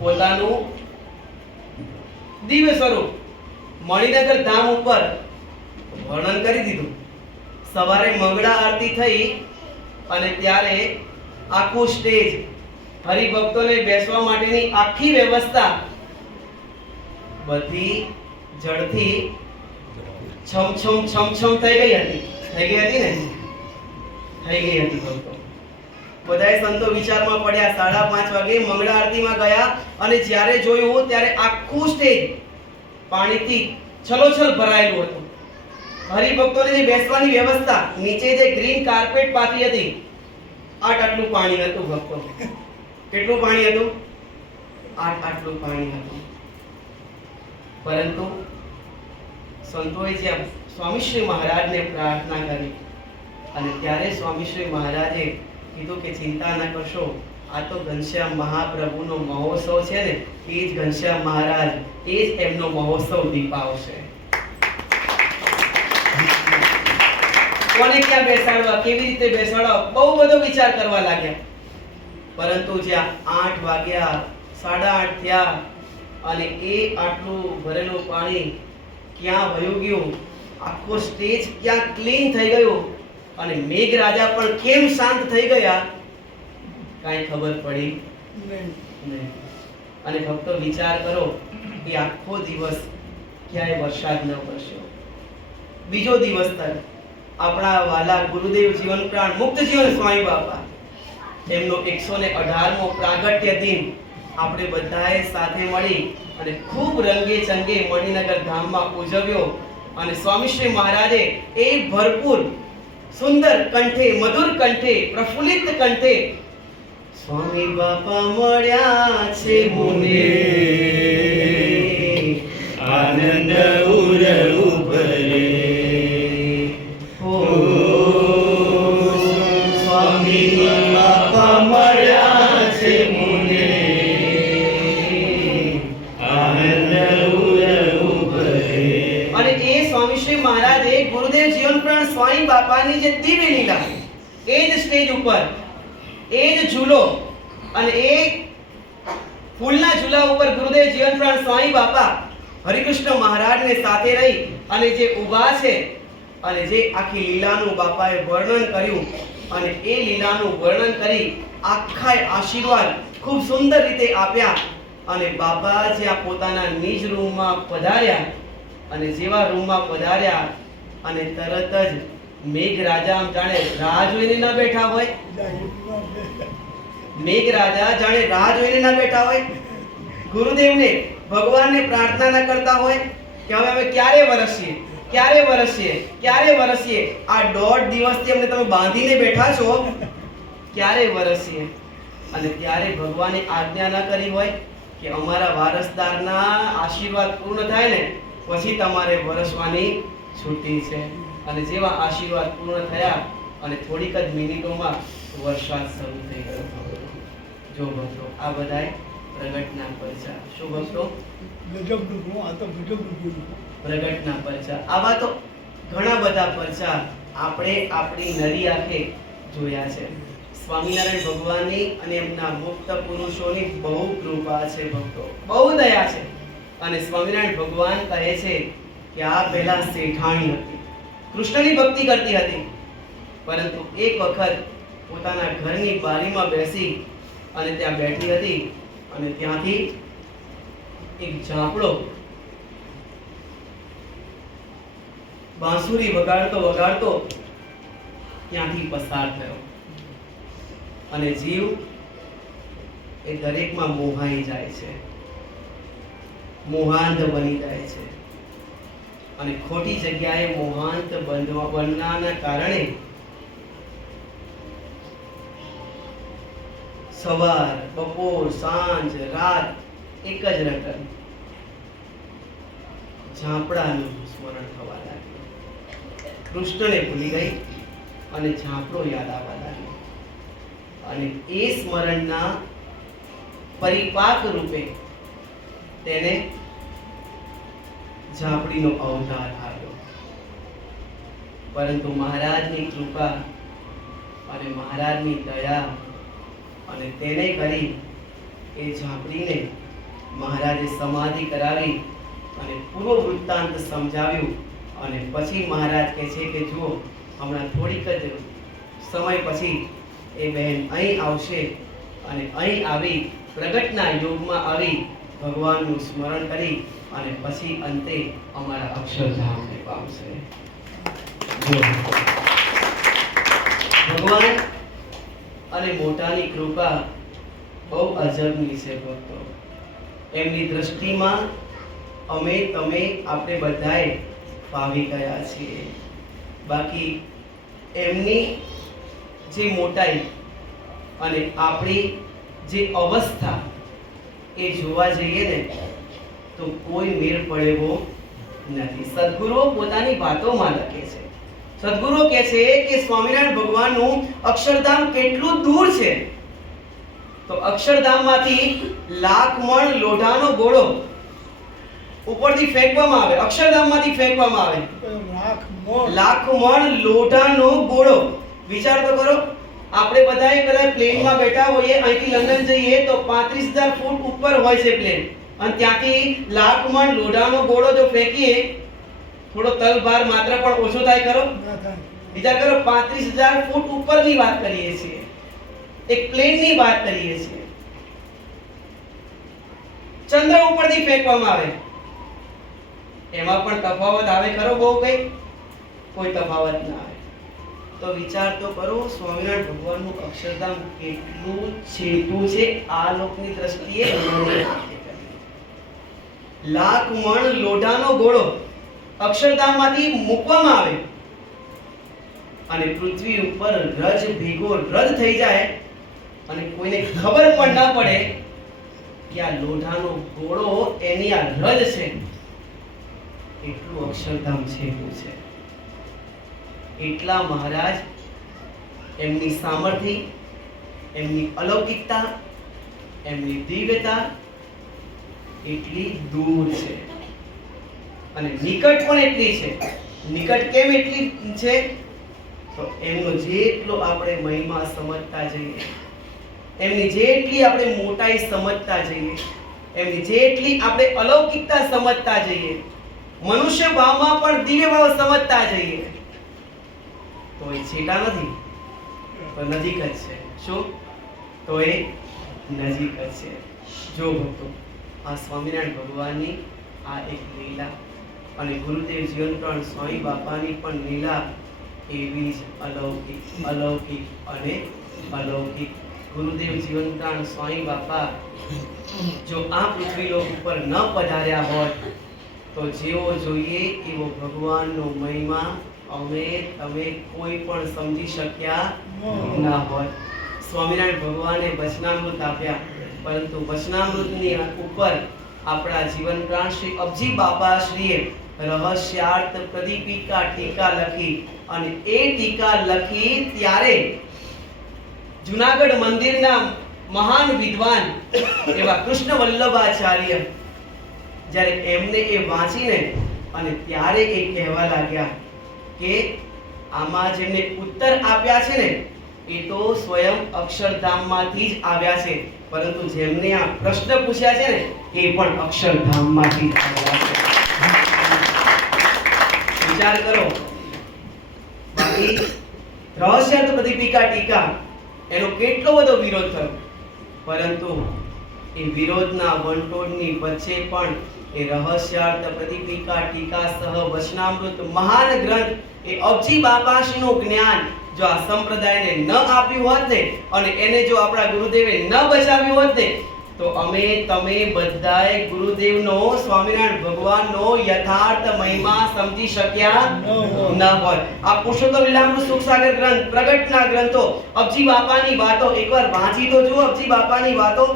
પોતાનું દિવ્ય સ્વરૂપ મણિનગર ધામ ઉપર વર્ણન કરી દીધું. સવારે મંગળા આરતી થઈ અને ત્યારે આખું સ્ટેજ, હરિભક્તોને બેસવા માટેની આખી વ્યવસ્થા બધી જડથી છમ થઈ ગઈ હતી ને. થઈ ગઈ હતી ભક્તો. બધાય સંતો વિચારમાં પડ્યા. 5:30 વાગે મંગળા આરતીમાં ગયા અને જ્યારે જોયું ત્યારે આખું સ્ટેજ પાણીથી છલોછલ ભરાયેલું હતું. હરિભક્તોને જે બેસવાની વ્યવસ્થા, નીચે જે ગ્રીન કાર્પેટ પાથરી હતી, આટલું પાણી હતું ભક્તો. કેટલું પાણી હતું? આટલું પાણી હતું. પરંતુ સંતોએ જ્યાં સ્વામીશ્રી મહારાજને પ્રાર્થના કરી અને ત્યારે સ્વામીશ્રી મહારાજે કીધું કે ચિંતા ન કરશો, આ તો ઘનશ્યામ મહાપ્રભુનો મહોત્સવ છે ને, એ જ ઘનશ્યામ મહારાજ, એ જ એમનો મહોત્સવ દીપાવશે. કોને ક્યાં બેસાડવા, કેવી રીતે બેસાડવા, બહુ બધો વિચાર કરવા લાગ્યા. પરંતુ જ્યાં 8 વાગ્યા, 8:30 થયા અને એ આટલું ભરેલું પાણી ક્યાં વયું ગયું, આખો સ્ટેજ ક્યાં ક્લીન થઈ ગયો અને મેઘરાજા પણ કેમ શાંત થઈ ગયા, કાંઈ ખબર પડી નહીં. અને ભક્તો વિચાર કરો કે આખો દિવસ ક્યાંય વરસાદ ન વરસ્યો. બીજો દિવસ તક આપણા વાલા ગુરુદેવ જીવન પ્રાણ મુક્ત જીવન સ્વામી બાપા, એમનો 118મો પ્રાગટ્ય દિન આપણે બધાએ સાથે મળી અને ખૂબ રંગે ચંગે મણિનગર ધામમાં ઉજવ્યો. અને સ્વામીશ્રી મહારાજે એ ભરપૂર સુંદર કંઠે, મધુર કંઠે, પ્રફુલ્લિત કંઠે સ્વામી બાપા મળ્યા છે મુને, આનંદ ઉર ઉભરે. સ્વામી બાપા મળ્યા છે મુને, આનંદ ઉર ઉભરે. અને એ સ્વામીશ્રી મહારાજે ગુરુદેવ જીવન પ્રાણ સ્વામી બાપાની જે દિવ્ય લીલા, એ જ સ્ટેજ ઉપર, એ જ ઝૂલો અને એ ફૂલના ઝૂલા ઉપર ગુરુદેવ જીવન પ્રાણ સ્વામી બાપા હરિકૃષ્ણ મહારાજને સાથે રહી અને જે ઊભા છે અને જે આખી લીલાનું બાપાએ વર્ણન કર્યું અને એ લીલાનું વર્ણન કરી આખા આશીર્વાદ ખૂબ સુંદર રીતે આપ્યા. અને બાપા જ્યાં પોતાના નિજ રૂમમાં પધાર્યા અને જેવા રૂમમાં પધાર્યા અને તરત જ મેઘરાજા આમ જાણે રાહ જોઈને ન બેઠા હોય, મેઘરાજા જાણે રાહ જોઈને ન બેઠા હોય, ગુરુદેવને, ભગવાનને પ્રાર્થના ન કરતા હોય કે હવે અમે ક્યારે વરસીએ, ક્યારે વરસીએ, ક્યારે વરસીએ. આ 1.5 દિવસથી અમને તમે બાંધીને બેઠા છો, ક્યારે વરસીએ. અને ત્યારે ભગવાને આજ્ઞા ન કરી હોય કે અમારા વારસદારના આશીર્વાદ પૂર્ણ થાય ને પછી તમારે વરસવાની છૂટી છે. અને જેવા આશીર્વાદ પૂર્ણ થયા અને થોડીક જ મિનિટોમાં વરસાદ શરૂ થઈ ગયો. જો ભક્તો, આ બધાય પ્રગટના પરચા. શું ભક્તો? ગજબનું ગુણ, આ તો ગજબનું ગુણ. પ્રગટના પરચા. આવા તો ઘણા બધા પરચા આપણે આપણી નરી આંખે જોયા છે. સ્વામિનારાયણ ભગવાનની અને એમના મુક્ત પુરુષોની બહુ કૃપા છે ભક્તો, બહુ દયા છે. અને સ્વામિનારાયણ ભગવાન કહે છે કે આ પહેલા શેઠાણી હતી, કૃષ્ણની ભક્તિ કરતી હતી, પરંતુ એક વખત પોતાના ઘરની બારીમાં બેસી અને ત્યાં બેઠી હતી અને ત્યાંથી એક ઝાંપડો બાંસુરી વગાડતો વગાડતો ત્યાંથી પસાર થયો અને જીવ એ દરેકમાં મોહાઈ જાય છે, મોહાંધ બની જાય છે અને ખોટી જગ્યાએ મોહાંત બનવાના કારણે સવાર, બપોર, સાંજ, રાત એક જ રટન ઝાંપડાનું સ્મરણ થવા લાગ્યું. કૃષ્ણને ભૂલી ગઈ અને ઝાંપડો યાદ આવવા લાગ્યો અને એ સ્મરણના પરિપાક રૂપે તેને ઝાંપડીનો અવતાર આવ્યો. પરંતુ મહારાજની કૃપા અને મહારાજની દયા અને તેને કરી એ ઝાંપડીને મહારાજે સમાધિ કરાવી અને પૂરો વૃત્તાંત સમજાવ્યું અને પછી મહારાજ કહે છે કે જુઓ, હમણાં થોડીક જ સમય પછી એ બહેન અહીં આવશે અને અહીં આવી પ્રગટના યોગમાં આવી ભગવાનનું સ્મરણ કરી અને પછી અંતે અમારા અક્ષરધામને પામશે. ભગવાન અને મોટાની કૃપા બહુ અજબની છે ભક્તો. એમની દ્રષ્ટિમાં અમે તમે આપણે બધાએ પાવી ગયા છીએ. બાકી એમની જે મોટાઈ અને આપણી જે અવસ્થા એ જોવા જઈએ ને તો કોઈ મેળ પડે એવો નથી. સદગુરુઓ પોતાની વાતોમાં લખે છે, સદગુરુઓ કહે છે કે સ્વામિનારાયણ ભગવાનનું અક્ષરધામ કેટલું દૂર છે તો અક્ષરધામમાંથી લાખ મણ લોઢાનો ગોળો ઉપરથી ફેંકવામાં આવે, અક્ષરધામમાંથી ફેંકવામાં આવે લાખ મણ લોઢાનો ગોળો. વિચાર તો કરો, આપણે બધાએ કદાચ પ્લેનમાં બેઠા હોઈએ, અહીંથી લંડન જઈએ તો 35,000 ફૂટ ઉપર હોય છે પ્લેન અને ત્યાંથી લાખ મણ લોઢાનો ગોળો જો ફેંકીએ, થોડો તલભાર માત્ર પણ ઓછો થાય ખરો? વિચાર કરો, 35,000 ફૂટ ઉપરની વાત કરીએ છીએ, એક પ્લેનની વાત કરીએ છીએ. ચંદ્ર ઉપરથી ફેંકવામાં આવે, એમાં પણ તફાવત આવે ખરો? બહુ કઈ કોઈ તફાવત ના આવે. તો વિચાર તો કરો, સ્વામિનારાયણ ભગવાનનું અક્ષરધામ કેટલું છેટું છે આ લોકની દ્રષ્ટિએ. લાખ મણ લોઢાનો ગોળો અક્ષરધામમાંથી મૂકવામાં આવે અને પૃથ્વી ઉપર રજ ભેગો રદ થઈ જાય અને કોઈને ખબર પણ ના પડે કે આ લોઢાનો ગોળો એની આ રદ છે. એટલું અક્ષરધામ છેટું છે. એટલા મહારાજ એમની સામર્થ્ય, એમની અલૌકિકતા, એમની દિવ્યતા એટલી દૂર છે અને નિકટ પણ એટલી છે. નિકટ કેમ એટલી છે? તો એમનો જેટલો આપણે મહિમા સમજતા જઈએ, એમની જેટલી આપણે મોટાઈ સમજતા જઈએ, એમની જેટલી આપણે અલૌકિકતા સમજતા જઈએ, મનુષ્ય ભાવમાં પણ દિવ્ય ભાવ સમજતા જઈએ તો એ છેટા નથી, તો નજીક જ છે. શું? તો એ નજીક જ છે. જો ભક્તો, આ સ્વામિનારાયણ ભગવાનની આ એક લીલા અને ગુરુદેવ જીવનપ્રાણ સ્વામી બાપાની પણ લીલા એવી જ અલૌકિક, અલૌકિક અને અલૌકિક. ગુરુદેવ જીવનપ્રાણ સ્વામી બાપા જો આ પૃથ્વી લોક ઉપર ન પધાર્યા હોત તો જેવો જોઈએ એવો ભગવાનનો મહિમા અમે તમે કોઈ પણ સમજી શક્યા ના હોત. સ્વામિનારાયણ ભગવાને વચનામૃત આપ્યા, પરંતુ વચનામૃતની ઉપર આપણા જીવન પ્રાણ શ્રી અબજી બાપા શ્રીએ રહસ્યાર્થ પ્રદીપિકા ટીકા લખી અને એ ટીકા લખી ત્યારે જુનાગઢ મંદિરના મહાન વિદ્વાન એવા કૃષ્ણ વલ્લભાચાર્ય જ્યારે એમને એ વાંચીને અને ત્યારે એ કહેવા લાગ્યા કે આમાં જેમને ઉત્તર આપ્યા છે ને એ તો સ્વયં અક્ષરધામમાંથી જ આવ્યા છે, પરંતુ જેમને આ પ્રશ્ન પૂછ્યા છે ને એ પણ અક્ષરધામમાંથી જ આવ્યા છે. વિચાર કરો. બાકી રહસ્યાર્થ પ્રદીપિકા ટીકા એનો કેટલો બધો વિરોધ થયો, પરંતુ એ વિરોધના વંટોળની વચ્ચે પણ એ રહસ્યાર્થ પ્રદીપિકા ટીકા સહ વચનામૃત મહાન ગ્રંથ એ અબજી બાપાશ્રીનું જ્ઞાન જો આ સંપ્રદાયને ન આપ્યું હોત ને અને એને જો આપણા ગુરુદેવે ન બચાવ્યું હોત ને તો અમે તમે બધાએ ગુરુદેવનો સ્વામિનારાયણ ભગવાનનો યથાર્થ મહિમા સમજી શક્યા ન હોત. આ પુરુષોત્તમ લીલામૃત સુખસાગર ગ્રંથ પ્રગટના ગ્રંથો અબજી બાપાની વાતો એકવાર વાંચી તો જુઓ. અબજી બાપાની વાતો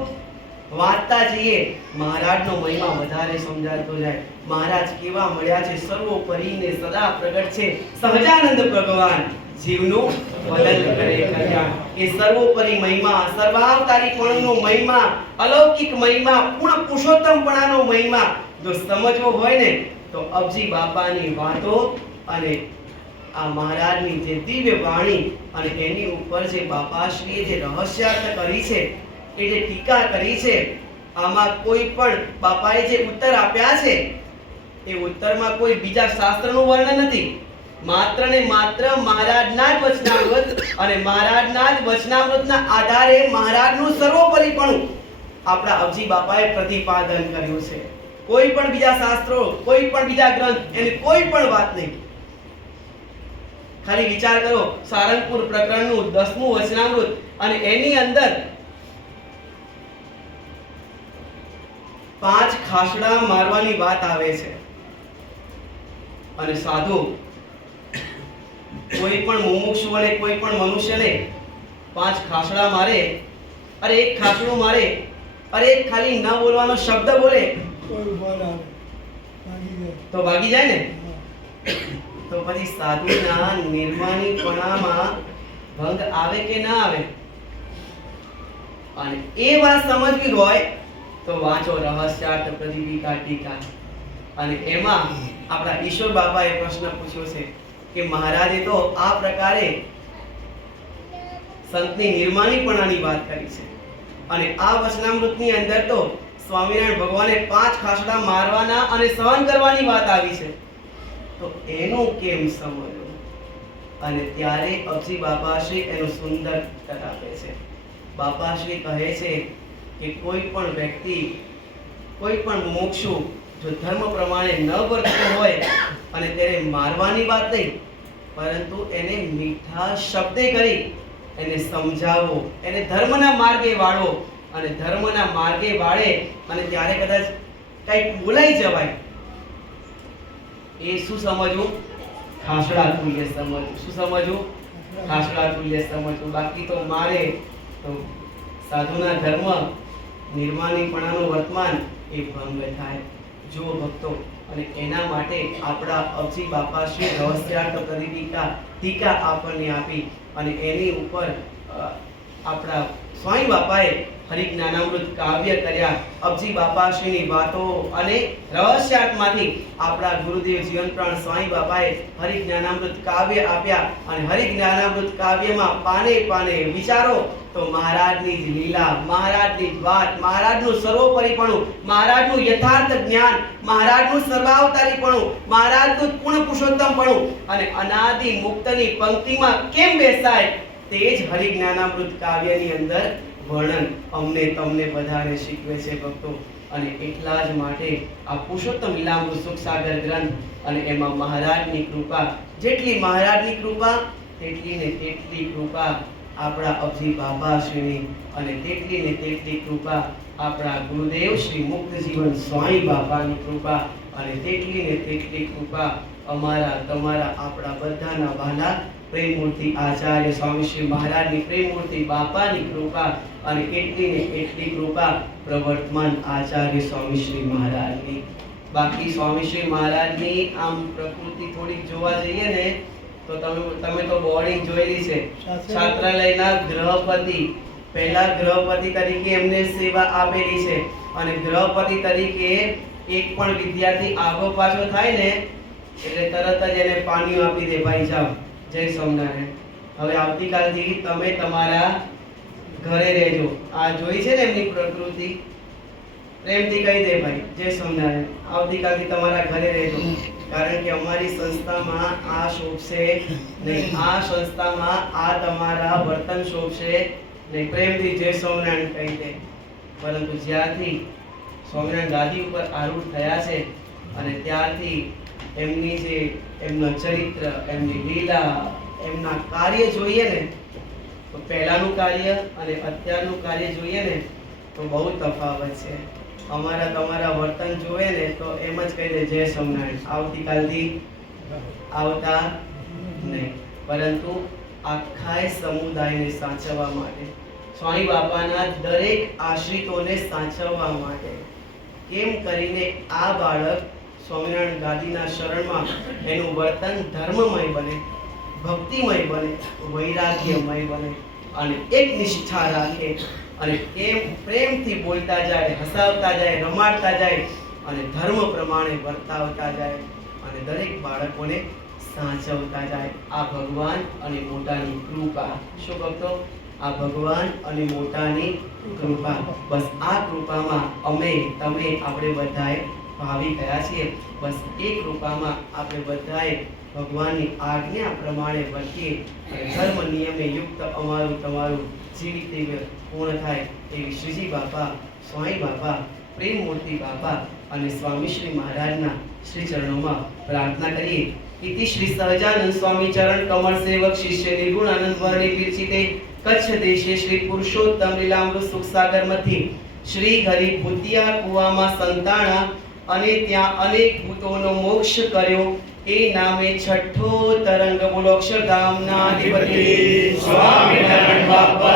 વાંચતા જઈએ મહારાજનો મહિમા વધારે સમજાતો જાય. મહારાજ કેવા મળ્યા છે, સર્વોપરી ને સદા પ્રગટ છે સહજાનંદ ભગવાન જીવનું વદન કરે કલ્યાણ. એ સર્વોપરી મહિમા, સર્વાવતારીપણનો મહિમા, અલૌકિક મહિમા, પૂર્ણ પુરુષોત્તમપણાનો મહિમા જો સમજવો હોય ને તો અબજી બાપાની વાતો અને આ મહારાજની જે દિવ્ય વાણી અને એની ઉપર જે બાપાશ્રીએ જે રહસ્યાર્થ કરી છે, એ જે ટીકા કરી છે, આમાં કોઈ પણ બાપાએ જે ઉત્તર આપ્યા છે એ ઉત્તરમાં કોઈ બીજા શાસ્ત્રનું વર્ણન નથી. માત્ર ને માત્ર મહારાજના જ વચનામૃત અને મહારાજના જ વચનામૃતના આધારે મહારાજનું સર્વોપરીપણું આપણા અબજી બાપાએ પ્રતિપાદન કર્યું છે. કોઈ પણ બીજા શાસ્ત્રો, કોઈ પણ બીજા ગ્રંથ, એની કોઈ પણ વાત નહીં. ખાલી વિચાર કરો, સારંગપુર પ્રકરણનું 10મું વચનામૃત અને એની અંદર 5 ખાસડા મારવાની વાત આવે છે અને સાધુ કોઈ પણ મુમુક્ષુ અને કોઈ પણ મનુષ્યને 5 ખાસડા મારે, અરે એક ખાસડું મારે, અરે એક ખાલી ન બોલવાનો શબ્દ બોલે તો ભાગી જાય ને. તો પછી સાધુના નિર્માણીપણામાં ભંગ આવે કે ના આવે? અને એ વાત સમજવી હોય તો વાંચો રહસ્યાર્થ પ્રદીપિકા ટીકા. અને એમાં આપણા ઈશ્વર બાપાએ પ્રશ્ન પૂછ્યો છે કે મહારાજે તો આ પ્રકારે સંતની નિર્માણીપણાની વાત કરી છે અને આ વચનામૃતની અંદર તો સ્વામિનારાયણ ભગવાને 5 ખાસડા મારવાના અને સહન કરવાની વાત આવી છે, તો એનું કેમ સમજવું? અને ત્યારે અબજી બાપાશ્રી એનું સુંદર ઉત્તર આપે છે. બાપાશ્રી કહે છે કે કોઈ પણ વ્યક્તિ, કોઈ પણ મુમુક્ષુ જો ધર્મ પ્રમાણે ન વર્તતો હોય અને તેને મારવાની વાત નહીં, પરંતુ એને મીઠા શબ્દે કરી એને સમજાવો, એને ધર્મના માર્ગે વાળો અને ધર્મના માર્ગે વાળે અને ત્યારે કદાચ કંઈક બોલાઈ જવાય, એ શું સમજવું? ખાસડા તુલ્ય સમજવું. શું સમજવું? ખાસડા તુલ્ય સમજવું. બાકી તો મારે તો સાધુના ધર્મ નિર્માણીપણાનું વર્તમાન એ ભંગ થાય. જો ભક્તો, અને એના માટે આપણા અબજી બાપાશ્રી રહસ્યાર્થ પ્રદીપિકા ટીકા આપણને આપી અને એની ઉપર આપણા સ્વામી બાપાએ હરિજ્ઞાનામૃત કાવ્ય કર્યા. અબજી બાપાશ્રીની વાતો અને રહસ્યાર્થમાંથી આપણા ગુરુદેવ જીવનપ્રાણ સ્વામી બાપાએ હરિજ્ઞાનામૃત કાવ્ય આપ્યા અને હરિજ્ઞાનામૃત કાવ્યમાં પાને પાને વિચારો તો મહારાજની જ લીલા, મહારાજની જ વાત, મહારાજનું સર્વોપરીપણું, મહારાજનું યથાર્થ જ્ઞાન, મહારાજનું સર્વાવતારીપણું, મહારાજનું પૂર્ણ પુરુષોત્તમપણું અને અનાદિ મુક્તની પંક્તિમાં કેમ બેસાય તે જ હરિજ્ઞાનામૃત કાવ્યની અંદર વર્ણન અમને તમને બધાને શીખવે છે ભક્તો. અને એટલા જ માટે આ પુરુષોત્તમ લીલામૃત સુખસાગર ગ્રંથ અને એમાં મહારાજની કૃપા, જેટલી મહારાજની કૃપા તેટલી ને તેટલી કૃપા આપણા અબજી બાપાશ્રીની અને તેટલી ને તેટલી કૃપા આપણા ગુરુદેવ શ્રી મુક્ત જીવન સ્વામી બાપાની કૃપા અને તેટલી ને તેટલી કૃપા અમારા તમારા આપણા બધાના વહાલા પ્રેમમૂર્તિ આચાર્ય સ્વામી શ્રી મહારાજની પ્રેમમૂર્તિ બાપાની કૃપા અને એટલી ને એટલી કૃપા પ્રવર્તમાન આચાર્ય સ્વામી શ્રી મહારાજની. બાકી સ્વામી શ્રી મહારાજની આમ પ્રકૃતિ થોડીક જોવા જઈએ ને તો તમે તો બોર્ડિંગ જોયેલી છે. છાત્રાલયના ગ્રહપતિ, પહેલા ગ્રહપતિ તરીકે એમને સેવા આપેલી છે અને ગ્રહપતિ તરીકે એક પણ વિદ્યાર્થી આગો પાછો થાય ને એટલે તરત જ એને પાણી આપી દે, ભાઈ જાઓ, જય સ્વામિનારાયણ, હવે આવતીકાલથી તમે તમારા ઘરે રહેજો. આ જોઈ છે ને એમની પ્રકૃતિ, પ્રેમથી કહી દે ભાઈ જય સ્વામિનારાયણ, આવતીકાલથી તમારા ઘરે રહેજો. કારણ કે અમારી સંસ્થામાં આ શોભશે નહીં, આ સંસ્થામાં આ તમારા વર્તન શોભશે ને પ્રેમથી જય સ્વામિનારાયણ કહી દે. પરંતુ જ્યારથી સ્વામિનારાયણ ગાદી ઉપર આરૂઢ થયા છે અને ત્યારથી એમની જે એમનું ચરિત્ર, એમની લીલા, એમના કાર્ય જોઈએ ને તો પહેલાનું કાર્ય અને અત્યારનું કાર્ય જોઈએ ને તો બહુ તફાવત છે. અમારા તમારા વર્તન જોવે ને તો એમ જ કહી દે જય સ્વામિનારાયણ, આવતીકાલથી આવતા નહીં. પરંતુ આખા સમુદાયને સાચવવા માટે, સ્વામી બાપાના દરેક આશ્રિતોને સાચવવા માટે કેમ કરીને આ બાળક સ્વામિનારાયણ ગાદીના શરણમાં એનું વર્તન ધર્મમય બને, ભક્તિમય બને, વૈરાગ્યમય બને અને એક નિષ્ઠા રાખે અને કેમ પ્રેમથી બોલતા જાય, હસાવતા જાય, રમાડતા જાય અને ધર્મ પ્રમાણે વર્તાવતા જાય અને દરેક બાળકોને સાચવતા જાય. આ ભગવાન અને મોટાની કૃપા. શું ભક્તો? આ ભગવાન અને મોટાની કૃપા. બસ આ કૃપામાં અમે તમે આપણે બધાએ ભાવી ગયા છીએ. બસ એ કૃપામાં આપણે બધાએ ભગવાનની આજ્ઞા પ્રમાણે વર્તીએ અને ધર્મ નિયમે યુક્ત અમારું તમારું જીવિત પૂર્ણ થાય એવી શ્રીજી બાપા, સ્વામી બાપા, પ્રેમ મૂર્તિ બાપા અને સ્વામી શ્રી મહારાજના શ્રી ચરણોમાં પ્રાર્થના કરીએ. ઇતિ શ્રી સહજાનંદ સ્વામી ચરણ કમળ સેવક શિષ્ય નિર્ગુણ આનંદ વર્ણિ વિરચિતે કચ્છ દેશે શ્રી પુરુષોત્તમ લીલામૃત સુખ સાગર માંથી શ્રી હરિ ભૂતિયા કુવામાં સંતાણા અને ત્યાં અનેક ભૂતોનો મોક્ષ કર્યો. એ નામે છઠ્ઠો તરંગ બોલો અક્ષરધામના અધિપતિ સ્વામિનારાયણ બાપા